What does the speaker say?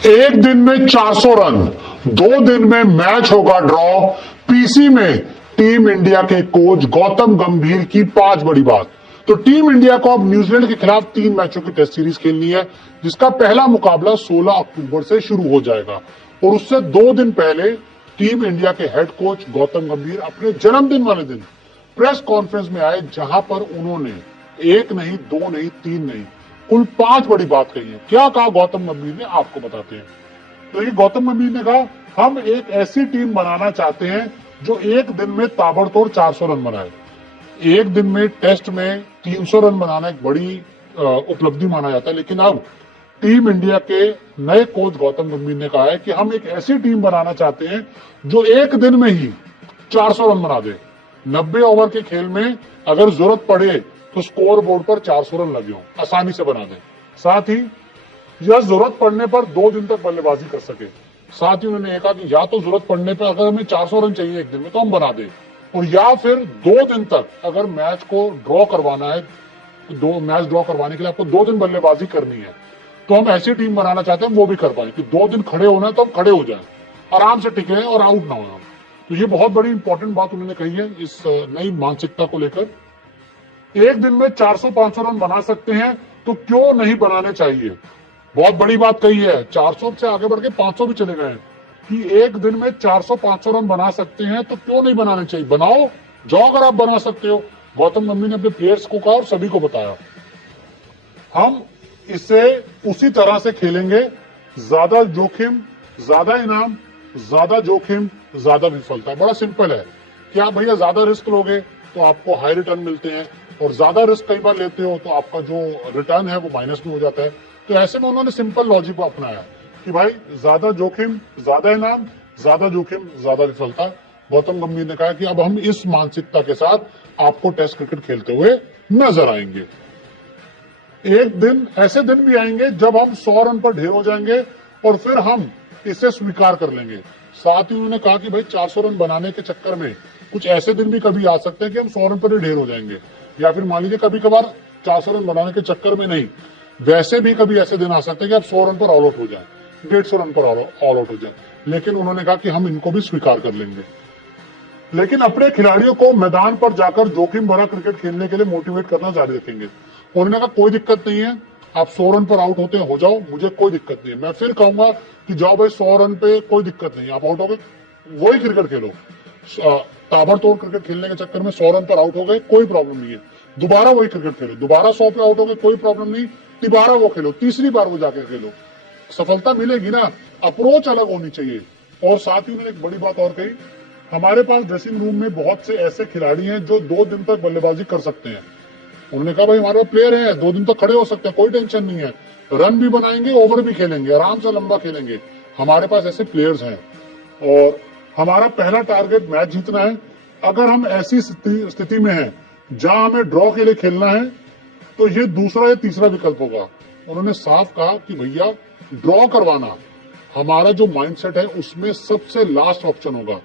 एक दिन में 400 रन, 2 दिन में मैच होगा ड्रॉ। पीसी में टीम इंडिया के कोच गौतम गंभीर की 5 बड़ी बात। तो टीम इंडिया को अब न्यूजीलैंड के खिलाफ 3 मैचों की टेस्ट सीरीज खेलनी है, जिसका पहला मुकाबला 16 अक्टूबर से शुरू हो जाएगा। और उससे 2 दिन पहले टीम इंडिया के हेड कोच गौतम गंभीर अपने जन्मदिन वाले दिन प्रेस कॉन्फ्रेंस में आए, जहां पर उन्होंने 1 नहीं, 2 नहीं, 3 नहीं, कुल 5 बड़ी बात कही है। क्या कहा गौतम गंभीर ने, आपको बताते हैं। तो ये गौतम गंभीर ने कहा, हम एक ऐसी टीम बनाना चाहते हैं जो एक दिन में ताबड़तोड़ 400 रन बनाए। एक दिन में टेस्ट में 300 रन बनाना एक बड़ी उपलब्धि माना जाता है, लेकिन अब टीम इंडिया के नए कोच गौतम गंभीर ने कहा है कि हम एक ऐसी टीम बनाना चाहते हैं जो एक दिन में ही 400 रन बना दे। 90 ओवर के खेल में अगर जरूरत पड़े तो स्कोर बोर्ड पर 400 रन लगे हों, आसानी से बना दें। साथ ही या जरूरत पड़ने पर 2 दिन तक बल्लेबाजी कर सके। साथ ही उन्होंने कहा कि या तो जरूरत पड़ने पर अगर हमें 400 रन चाहिए एक दिन में तो हम बना दें, और या फिर 2 दिन तक अगर मैच को ड्रॉ करवाना है, मैच ड्रॉ करवाने के लिए आपको 2 दिन बल्लेबाजी करनी है, तो हम ऐसी टीम बनाना चाहते हैं वो भी कर पाए कि 2 दिन खड़े होना है तो हम खड़े हो जाए, आराम से टिके और आउट ना हो। तो ये बहुत बड़ी इंपॉर्टेंट बात उन्होंने कही है इस नई मानसिकता को लेकर। एक दिन में 400-500 रन बना सकते हैं तो क्यों नहीं बनाने चाहिए। बहुत बड़ी बात कही है, 400 से आगे बढ़ के 500 भी चले गए कि एक दिन में 400-500 रन बना सकते हैं तो क्यों नहीं बनाने चाहिए। बनाओ, जाओ अगर आप बना सकते हो। गौतम गंभीर ने अपने प्लेयर्स को कहा और सभी को बताया, हम इसे उसी तरह से खेलेंगे, ज्यादा जोखिम ज्यादा इनाम, ज्यादा जोखिम ज्यादा विफलता। बड़ा सिंपल है कि आप भैया ज्यादा रिस्क लोगे तो आपको हाई रिटर्न मिलते हैं, और ज्यादा रिस्क कई बार लेते हो तो आपका जो रिटर्न है वो माइनस में हो जाता है। तो ऐसे में उन्होंने सिंपल लॉजिक को अपनाया कि भाई ज्यादा जोखिम ज्यादा इनाम, ज्यादा जोखिम ज्यादा विफलता। गौतम गंभीर ने कहा कि अब हम इस मानसिकता के साथ आपको टेस्ट क्रिकेट खेलते हुए नजर आएंगे। एक दिन ऐसे दिन भी आएंगे जब हम 100 रन पर ढेर हो जाएंगे और फिर हम इसे स्वीकार कर लेंगे। साथ ही उन्होंने कहा कि भाई 400 रन बनाने के चक्कर में कुछ ऐसे दिन भी कभी आ सकते हैं कि हम 100 रन पर ही ढेर हो जाएंगे, या फिर मान लीजिए कभी कभार 400 रन बनाने के चक्कर में नहीं, वैसे भी कभी ऐसे दिन आ सकते हैं कि आप 100 रन पर ऑल आउट हो जाए, 150 रन पर ऑल आउट हो जाए। लेकिन उन्होंने कहा कि हम इनको भी स्वीकार कर लेंगे, लेकिन अपने खिलाड़ियों को मैदान पर जाकर जोखिम भरा क्रिकेट खेलने के लिए मोटिवेट करना जारी रखेंगे। उन्होंने कहा कोई दिक्कत नहीं है, आप 100 रन पर आउट होते हो जाओ, मुझे कोई दिक्कत नहीं है। मैं फिर कहूंगा कि जाओ भाई 100 रन पे कोई दिक्कत नहीं है, आप आउट हो गए वही क्रिकेट खेलो। ताबड़तोड़ क्रिकेट खेलने के चक्कर में 100 रन पर आउट हो गए कोई प्रॉब्लम नहीं है, दोबारा वही क्रिकेट खेलो। दोबारा 100 पे आउट हो गए कोई प्रॉब्लम नहीं, दोबारा वो खेलो, तीसरी बार वो जाकर खेलो, सफलता मिलेगी ना। अप्रोच अलग होनी चाहिए। और साथ ही उन्होंने एक बड़ी बात और कही, हमारे पास ड्रेसिंग रूम में बहुत से ऐसे खिलाड़ी हैं जो 2 दिन तक बल्लेबाजी कर सकते हैं। उन्होंने कहा भाई हमारे पास प्लेयर हैं, 2 दिन तक खड़े हो सकते हैं, कोई टेंशन नहीं है, रन भी बनाएंगे, ओवर भी खेलेंगे, आराम से लंबा खेलेंगे, हमारे पास ऐसे प्लेयर्स हैं। और हमारा पहला टारगेट मैच जीतना है। अगर हम ऐसी स्थिति में हैं जहां हमें ड्रॉ के लिए खेलना है तो ये दूसरा या तीसरा विकल्प होगा। उन्होंने साफ कहा कि भैया ड्रॉ करवाना हमारा जो माइंडसेट है उसमें सबसे लास्ट ऑप्शन होगा।